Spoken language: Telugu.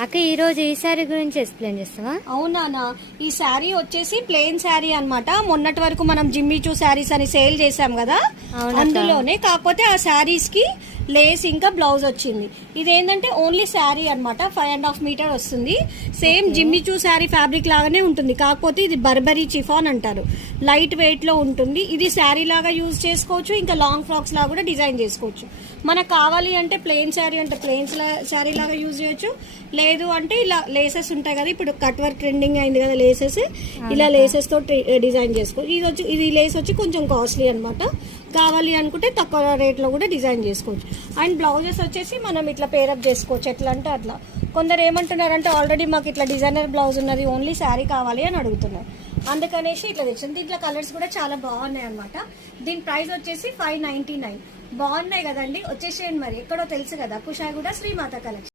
అక్క ఈ రోజు ఈ శారీ గురించి ఎక్స్ప్లెయిన్ చేస్తావా? అవునా, ఈ శారీ వచ్చేసి ప్లెయిన్ శారీ అన్నమాట. మొన్నటి వరకు మనం జిమ్మిచూ శారీస్ అని సేల్ చేసాం కదా, అందులోనే. కాకపోతే ఆ శారీస్ కి లేస్ ఇంకా బ్లౌజ్ వచ్చింది. ఇదేంటంటే ఓన్లీ శారీ అన్నమాట. 5.5 మీటర్ వస్తుంది. సేమ్ జిమ్మిచూ శారీ ఫ్యాబ్రిక్ లాగానే ఉంటుంది. కాకపోతే ఇది బర్బరీ చిఫాన్ అంటారు. లైట్ వెయిట్ లో ఉంటుంది. ఇది శారీ లాగా యూజ్ చేసుకోవచ్చు, ఇంకా లాంగ్ ఫ్రాక్స్ లాగా కూడా డిజైన్ చేసుకోవచ్చు. మనకు కావాలి అంటే ప్లెయిన్ శారీ అంటే ప్లెయిన్ శారీ లాగా యూజ్ చేయొచ్చు. లేదు అంటే ఇలా లేసెస్ ఉంటాయి కదా, ఇప్పుడు కట్ వర్క్ ట్రెండింగ్ అయింది కదా లేసెస్, ఇలా లేసెస్ తో డిజైన్ చేసుకోవచ్చు. ఇది లేస్ వచ్చి కొంచెం కాస్ట్లీ అనమాట. కావాలి అనుకుంటే తక్కువ రేట్ లో కూడా డిజైన్ చేసుకోవచ్చు. అండ్ బ్లౌజెస్ వచ్చేసి మనం ఇట్లా పేరప్ చేసుకోవచ్చు. ఎట్లా అంటే అట్లా. కొందరు ఏమంటున్నారంటే ఆల్రెడీ మాకు ఇట్లా డిజైనర్ బ్లౌజ్ ఉన్నది, ఓన్లీ శారీ కావాలి అని అడుగుతున్నారు. అందుకనేసి ఇట్లా తెచ్చింది. దీంట్లో కలర్స్ కూడా చాలా బాగున్నాయి అనమాట. దీని ప్రైస్ వచ్చేసి 599. బాగున్నాయి కదండి, వచ్చేసేయండి. మరి ఎక్కడో తెలుసు కదా, కుషాయిగూడ శ్రీమాత కలెక్షన్.